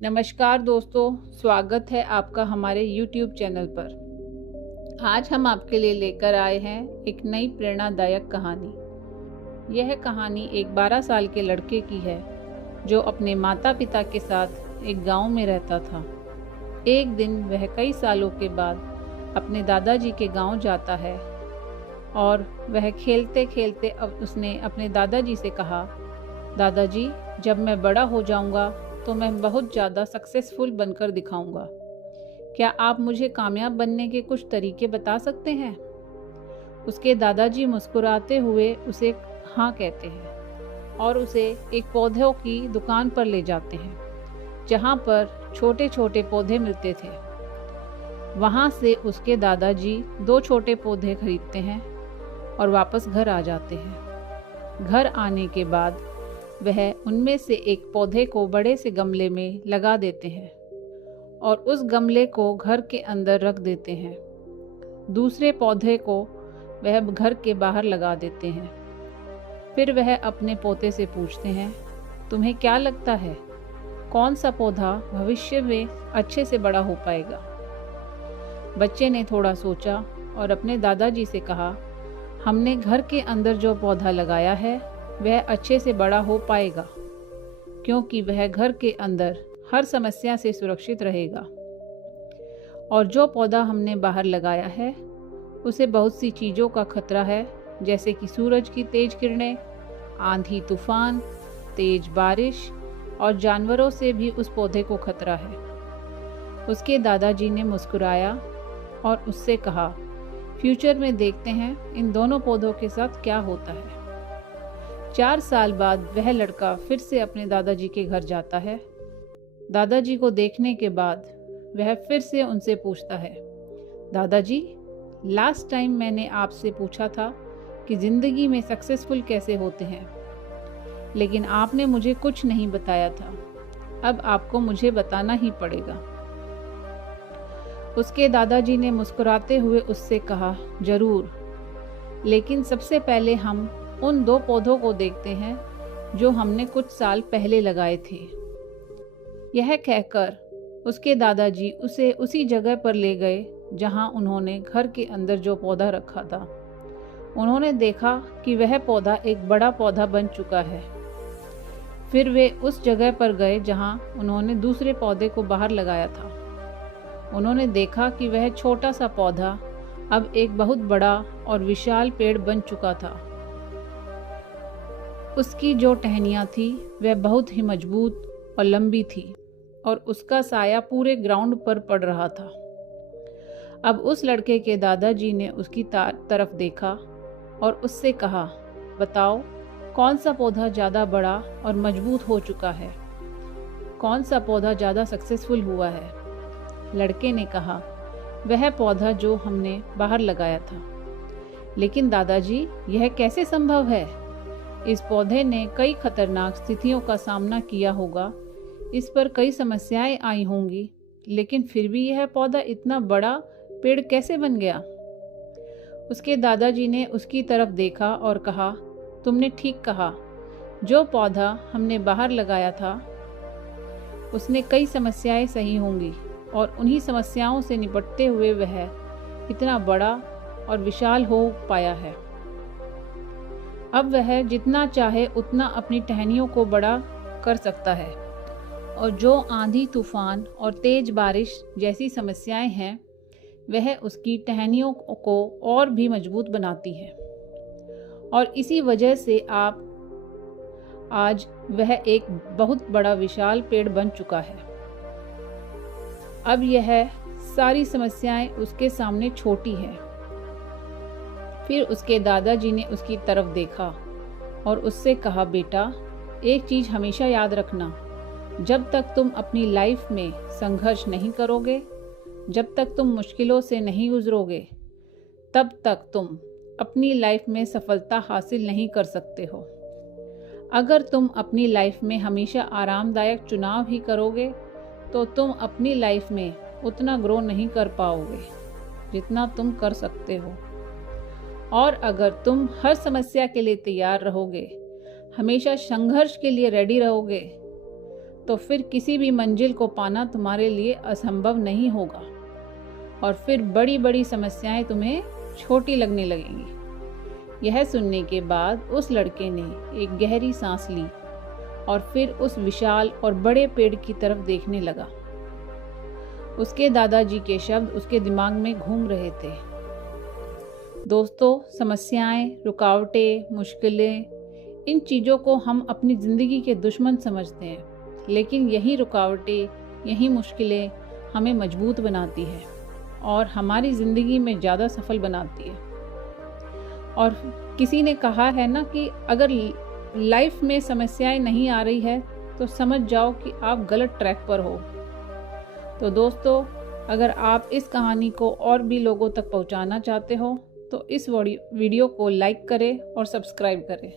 नमस्कार दोस्तों, स्वागत है आपका हमारे YouTube चैनल पर। आज हम आपके लिए लेकर आए हैं एक नई प्रेरणादायक कहानी। यह कहानी एक 12 साल के लड़के की है जो अपने माता पिता के साथ एक गांव में रहता था। एक दिन वह कई सालों के बाद अपने दादाजी के गांव जाता है और वह खेलते खेलते अब उसने अपने दादाजी से कहा, दादाजी, जब मैं बड़ा हो जाऊंगा तो मैं बहुत ज़्यादा सक्सेसफुल बनकर दिखाऊंगा। क्या आप मुझे कामयाब बनने के कुछ तरीके बता सकते हैं? उसके दादाजी मुस्कुराते हुए उसे हाँ कहते हैं और उसे एक पौधों की दुकान पर ले जाते हैं जहाँ पर छोटे छोटे पौधे मिलते थे। वहाँ से उसके दादाजी 2 छोटे पौधे खरीदते हैं और वापस घर आ जाते हैं। घर आने के बाद वह उनमें से एक पौधे को बड़े से गमले में लगा देते हैं और उस गमले को घर के अंदर रख देते हैं। दूसरे पौधे को वह घर के बाहर लगा देते हैं। फिर वह अपने पोते से पूछते हैं, तुम्हें क्या लगता है कौन सा पौधा भविष्य में अच्छे से बड़ा हो पाएगा? बच्चे ने थोड़ा सोचा और अपने दादाजी से कहा, हमने घर के अंदर जो पौधा लगाया है वह अच्छे से बड़ा हो पाएगा क्योंकि वह घर के अंदर हर समस्या से सुरक्षित रहेगा। और जो पौधा हमने बाहर लगाया है उसे बहुत सी चीज़ों का खतरा है, जैसे कि सूरज की तेज किरणें, आंधी तूफान, तेज बारिश और जानवरों से भी उस पौधे को खतरा है। उसके दादाजी ने मुस्कुराया और उससे कहा, फ्यूचर में देखते हैं इन दोनों पौधों के साथ क्या होता है। 4 साल बाद वह लड़का फिर से अपने दादाजी के घर जाता है। दादाजी को देखने के बाद वह फिर से उनसे पूछता है, दादाजी, लास्ट टाइम मैंने आपसे पूछा था कि ज़िंदगी में सक्सेसफुल कैसे होते हैं, लेकिन आपने मुझे कुछ नहीं बताया था। अब आपको मुझे बताना ही पड़ेगा। उसके दादाजी ने मुस्कुराते हुए उससे कहा, जरूर, लेकिन सबसे पहले हम उन 2 पौधों को देखते हैं जो हमने कुछ साल पहले लगाए थे। यह कहकर उसके दादाजी उसे उसी जगह पर ले गए जहां उन्होंने घर के अंदर जो पौधा रखा था। उन्होंने देखा कि वह पौधा एक बड़ा पौधा बन चुका है। फिर वे उस जगह पर गए जहां उन्होंने दूसरे पौधे को बाहर लगाया था। उन्होंने देखा कि वह छोटा सा पौधा अब एक बहुत बड़ा और विशाल पेड़ बन चुका था। उसकी जो टहनियाँ थी वह बहुत ही मजबूत और लंबी थी और उसका साया पूरे ग्राउंड पर पड़ रहा था। अब उस लड़के के दादाजी ने उसकी तरफ देखा और उससे कहा, बताओ कौन सा पौधा ज़्यादा बड़ा और मजबूत हो चुका है? कौन सा पौधा ज़्यादा सक्सेसफुल हुआ है? लड़के ने कहा, वह पौधा जो हमने बाहर लगाया था। लेकिन दादाजी, यह कैसे संभव है? इस पौधे ने कई खतरनाक स्थितियों का सामना किया होगा, इस पर कई समस्याएं आई होंगी, लेकिन फिर भी यह पौधा इतना बड़ा पेड़ कैसे बन गया? उसके दादाजी ने उसकी तरफ देखा और कहा, तुमने ठीक कहा, जो पौधा हमने बाहर लगाया था उसने कई समस्याएं सही होंगी और उन्हीं समस्याओं से निपटते हुए वह इतना बड़ा और विशाल हो पाया है। अब वह जितना चाहे उतना अपनी टहनियों को बड़ा कर सकता है और जो आंधी तूफान और तेज बारिश जैसी समस्याएं हैं वह उसकी टहनियों को और भी मजबूत बनाती है। और इसी वजह से आज वह एक बहुत बड़ा विशाल पेड़ बन चुका है। अब यह सारी समस्याएं उसके सामने छोटी हैं। फिर उसके दादाजी ने उसकी तरफ देखा और उससे कहा, बेटा, एक चीज़ हमेशा याद रखना, जब तक तुम अपनी लाइफ में संघर्ष नहीं करोगे, जब तक तुम मुश्किलों से नहीं गुजरोगे, तब तक तुम अपनी लाइफ में सफलता हासिल नहीं कर सकते हो। अगर तुम अपनी लाइफ में हमेशा आरामदायक चुनाव ही करोगे तो तुम अपनी लाइफ में उतना ग्रो नहीं कर पाओगे जितना तुम कर सकते हो। और अगर तुम हर समस्या के लिए तैयार रहोगे, हमेशा संघर्ष के लिए रेडी रहोगे, तो फिर किसी भी मंजिल को पाना तुम्हारे लिए असंभव नहीं होगा और फिर बड़ी बड़ी समस्याएं तुम्हें छोटी लगने लगेंगी। यह सुनने के बाद उस लड़के ने एक गहरी सांस ली और फिर उस विशाल और बड़े पेड़ की तरफ देखने लगा। उसके दादाजी के शब्द उसके दिमाग में घूम रहे थे। दोस्तों, समस्याएं, रुकावटें, मुश्किलें, इन चीज़ों को हम अपनी ज़िंदगी के दुश्मन समझते हैं, लेकिन यही रुकावटें, यही मुश्किलें हमें मजबूत बनाती है और हमारी ज़िंदगी में ज़्यादा सफल बनाती है। और किसी ने कहा है ना कि अगर लाइफ में समस्याएं नहीं आ रही है तो समझ जाओ कि आप गलत ट्रैक पर हो। तो दोस्तों, अगर आप इस कहानी को और भी लोगों तक पहुंचाना चाहते हो तो इस वीडियो को लाइक करें और सब्सक्राइब करें।